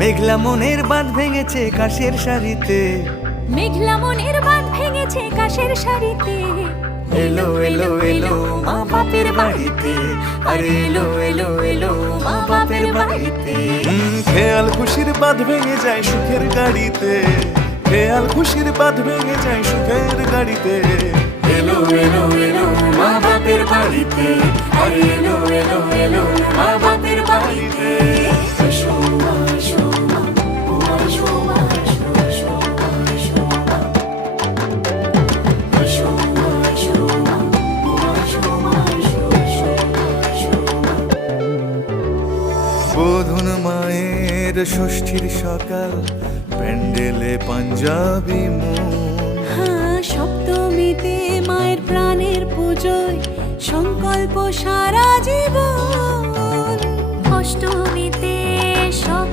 মেঘলা মনের বাঁধ ভেঙেছে কাশের শাড়িতে, মেঘলা মনের বাঁধ ভেঙেছে কাশের শাড়িতে। এলো এলো এলো মা বাপের বাড়িতে, আরে এলো এলো এলো মা বাপের বাড়িতে। খেয়াল খুশির বাঁধ ভেঙে যায় সুখের গাড়িতে, খেয়াল খুশির বাঁধ ভেঙে যায় সুখের গাড়িতে। এলো এলো এলো মা বাপের বাড়িতে, আরে এলো এলো এলো মা বাপের বাড়িতে। এসো মা, এসো মা, ও এসো মা, এসো, এসো মা, এসো মা। এসো মা, এসো মা, ও এসো মা, এসো, এসো মা, এসো মা। বোধন মায়ের ষষ্ঠীর সকাল, প্যান্ডেলে পাঞ্জাবি মন। হ্যাঁ, সপ্তমীতে মায়ের প্রাণের পুজোয় সংকল্প সারা জীবন। অষ্টমীতে